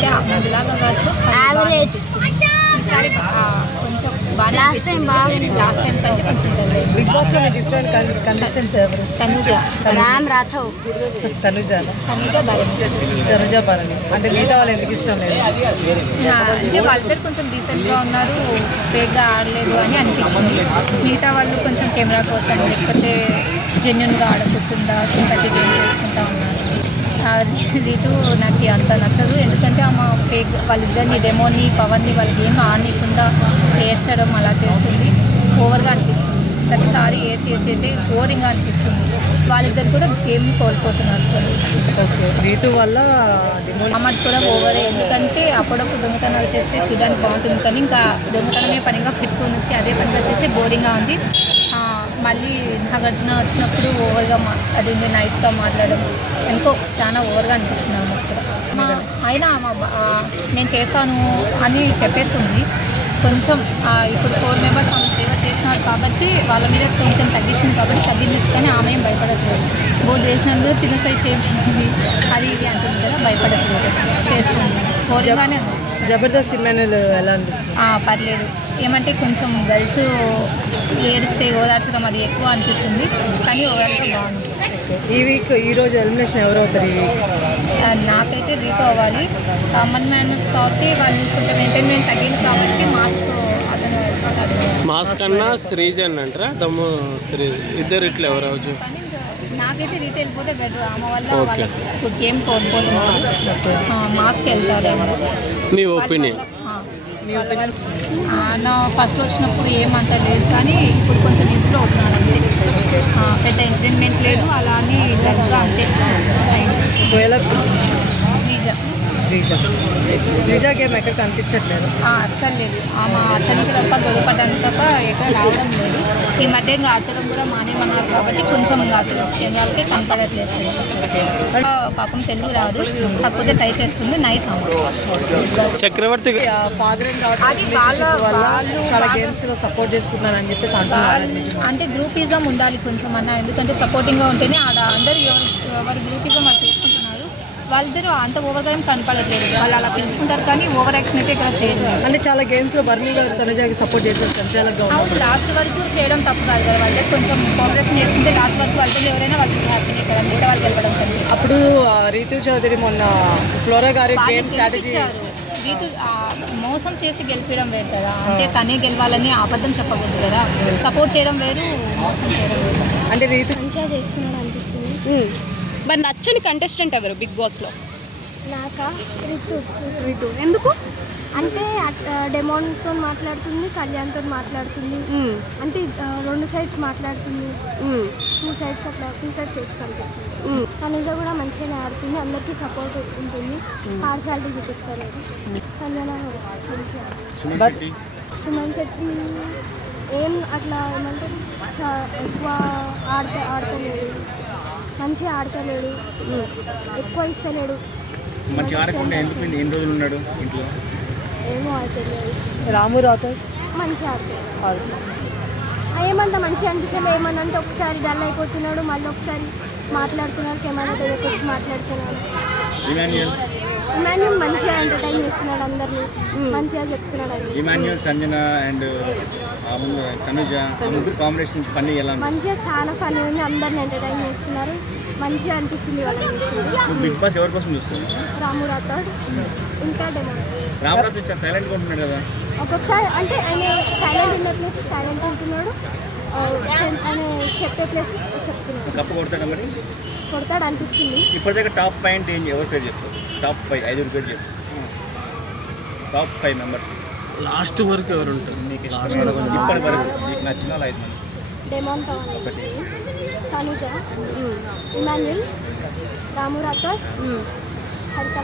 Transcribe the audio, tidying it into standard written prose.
అంటే ముందులాగా కాదు యావరేజ్. ఈసారి కొంచెం బాగా లాస్ట్ టైం కంటే కొంచెం బిగ్ బాస్ లో మీకు ఇష్టమైన కంటెస్టెంట్స్ ఎవరు? తనుజ, రామ్ రాథవ్. తనుజ భరణి. అంటే మిగతా వాళ్ళు ఎందుకు ఇష్టం లేదు? అంటే వాళ్ళిద్దరు కొంచెం డీసెంట్గా ఉన్నారు, ఫేక్గా ఆడలేదు అని అనిపించింది. మిగతా వాళ్ళు కొంచెం కెమెరా కోసం లేకపోతే జెన్యున్గా ఆడకుండా సింపతి గేమ్ చేసుకుంటా ఉన్నారు. రీతు నాకు అంత నచ్చదు, ఎందుకంటే ఆమె ఫేక్ వాళ్ళిద్దరిని డెమోని పవన్ని వాళ్ళకి ఏం ఆడనీయకుండా ఏడ్చడం అలా చేస్తుంది. ఓవర్గా అనిపిస్తుంది, ప్రతిసారి ఏడ్చి అయితే బోరింగ్గా అనిపిస్తుంది. వాళ్ళిద్దరు కూడా గేమ్ కోల్పోతున్నారు. రీతు వల్ల అమ్మటి కూడా ఓవరే, ఎందుకంటే అప్పుడప్పుడు దొంగతనాలు చేస్తే చూడడానికి బాగుంటుంది, కానీ ఇంకా దొంగతనమే పనిగా పెట్టుకొని వచ్చి అదే పనిగా చేస్తే బోరింగ్గా ఉంది. మళ్ళీ నాగార్జున వచ్చినప్పుడు ఓవర్గా అది నైస్గా మాట్లాడడం ఎందుకో చాలా ఓవర్గా అనిపించింది అన్నమాట కూడా. అయినా నేను చేస్తాను అని చెప్పేస్తుంది. కొంచెం ఇప్పుడు 4 మెంబర్స్ ఆమె సేవ చేస్తున్నారు కాబట్టి వాళ్ళ మీద కొంచెం తగ్గించింది కాబట్టి తగ్గించచ్చు, కానీ ఆమె ఏం భయపడట్లేదు. బోర్డు వేసినందుకు చిన్న సైజ్ చేయించింది అది ఇది అంటుంది కదా, భయపడట్లేదు, చేస్తుంది. ఓవర్గానే జబర్దస్త్ ఇమాన్యుల్ ఎలా అనిపిస్తుంది? పర్లేదు, ఏమంటే కొంచెం గర్ల్స్ ఏడిస్తే ఓదార్చడం అది ఎక్కువ అనిపిస్తుంది, కానీ ఓవరాల్గా బాగుంది. ఈ రోజు ఎలిమినేషన్ ఎవరు అవుతారు? నాకైతే రీతు అవ్వాలి. కామన్ మ్యానర్స్ కాబట్టి వాళ్ళు కొంచెం ఎంటర్టైన్మెంట్ తగ్గింది కాబట్టి మాస్క్ అన్నా శ్రీజన్ అంటారా? దమ్ము శ్రీజ ఇద్దరు ఇట్లా ఎవరు అవచ్చు? నాకైతే రీతి వెళ్ళిపోతే బెటర్. ఆమె వల్ల గేమ్ కోల్పోతున్నారు, మాస్క్ వెళ్తారు. మీ ఒపీనియన్? నా ఫస్ట్ వచ్చినప్పుడు ఏమంత లేదు, కానీ ఇప్పుడు కొంచెం ఇంప్రూవ్ అవుతున్నాడు అంతే. పెద్ద ఎంటర్టైన్మెంట్ లేదు, అలా అని డల్గా అంతే. శ్రీజ గేమ్ ఎక్కడ కనిపించట్లేదు, అస్సలు లేదు. ఆమె అర్చనకి తప్ప గొడవపడడానికి తప్ప ఎక్కడ రావడం లేదు. ఈ మధ్య ఇంకా ఆర్చడం కూడా మానేమన్నారు కాబట్టి కొంచెం ఇంకా అసలు జనాలకే కనపడట్లేదు. పాపం తెలుగు రాదు, కాకపోతే ట్రై చేస్తుంది. నైస్ చక్రవర్తి ఫాదర్ చాలా గేమ్స్ లో సపోర్ట్ చేసుకుంటున్నారని చెప్పేసి అంటే గ్రూపిజం ఉండాలి కొంచెం అన్న, ఎందుకంటే సపోర్టింగ్గా ఉంటేనే ఆడ అందరూ ఎవరు గ్రూపిజం వాళ్ళు చేసుకుంటున్నారు. వాళ్ళిద్దరూ అంత ఓవర్గా ఏం కనపడట్లేదు, వాళ్ళు అలా పిలుచుకుంటారు కానీ ఓవర్ యాక్షన్ అయితే ఇక్కడ చేయలేదు. అంటే చాలా గేమ్స్ లో బర్నీ గారు తనుజాకి సపోర్ట్ చేసేస్తారు చాలా. అవును, లాస్ట్ వరకు చేయడం తప్పు కాదు కదా, వాళ్ళకి కొంచెం కోఆపరేషన్ చేసుకుంటే లాస్ట్ వరకు వాళ్ళతో ఎవరైనా వాళ్ళకి హ్యాపీనే కదా, మిగతా వాళ్ళకి వెళ్ళడం కంటే. అప్పుడు రీతు చౌదరి మొన్న ఫ్లోరా గారి గేమ్ స్ట్రాటజీ రీతు మోసం చేసి గెలిపించడం వేరు కదా, అంటే తనే గెలవాలని అబద్ధం చెప్పకూడదు కదా. సపోర్ట్ చేయడం వేరు, మోసం చేయడం వేరు. అంటే రీతు మంచిగా చేస్తున్నాడు అనిపిస్తుంది. మరి నచ్చని కంటెస్టెంట్ ఎవరు బిగ్ బాస్లో? నాకా రితు. ఎందుకు అంటే డెమోన్తో మాట్లాడుతుంది, కళ్యాణ్తో మాట్లాడుతుంది, అంటే 2 సైడ్స్ మాట్లాడుతుంది, 2 సైడ్స్ ఫేస్ అనిపిస్తుంది. తనుజ కూడా మంచిగానే ఆడుతుంది, అందరికీ సపోర్ట్ ఉంటుంది, పార్షాలిటీ చూపిస్తారు. సంజన మంచిగా. సుమన్ శెట్టి ఏం అట్లా ఏమంటారు, ఎక్కువ ఆడతలేడు, మంచిగా ఆడతలేడు, ఎక్కువ ఇస్తలేడు. ఏమో తెలియదు. రాము రాథోడ్ మంచిగా ఆడతాడు, ఏమంతా మంచిగా అనిపిస్తుంది. ఏమన్నా అంటే ఒకసారి డల్ అయిపోతున్నాడు, మళ్ళీ ఒకసారి మాట్లాడుతున్నాడు, కెమెరా దగ్గరకు వచ్చి మాట్లాడుతున్నాడు. ఇమాన్యుల్ మంచిగా ఎంటర్టైన్ చేస్తున్నాడు, అందరినీ మంచిగా చెప్తున్నాడు. Emmanuel, Sanjana and Tanuja combination funny ఎలా? మంచిగా చాలా ఫన్నీ ఉంది, అందరిని ఎంటర్టైన్ చేస్తున్నారు, మంచిగా అనిపిస్తుంది వాళ్ళని. బిగ్ బాస్ ఎవరి కోసం చూస్తారు? రాము రాథోడ్ ఇంకా డెమోన్. రాము రాథోడ్ చాలా సైలెంట్గా ఉంటున్నాడు కదా, ఒక్కొక్కసారి అంటే ఆయన సైలెంట్ ఉన్న ప్లేస్ సైలెంట్ ఉంటున్నాడు, ఆయన చెప్పే ప్లేస్ చెప్తున్నాడు. కప్పు కొడతాడా మరి? కొడతాడు అనిపిస్తుంది. ఇప్పటిదాకా టాప్ 5 అంటే ఎవరి పేరు చెప్తారు? టాప్ 5 5 పేరు చెప్తారు. టాప్ 5 మెంబర్స్ లాస్ట్ వరకు ఎవరు ఉంటారు ఇప్పటి వరకు మీకు నచ్చిన వాళ్ళు 5 మంది? డెమోన్ తనుజ, ఇమాన్యుల్, రాము రాథోడ్, హరిత.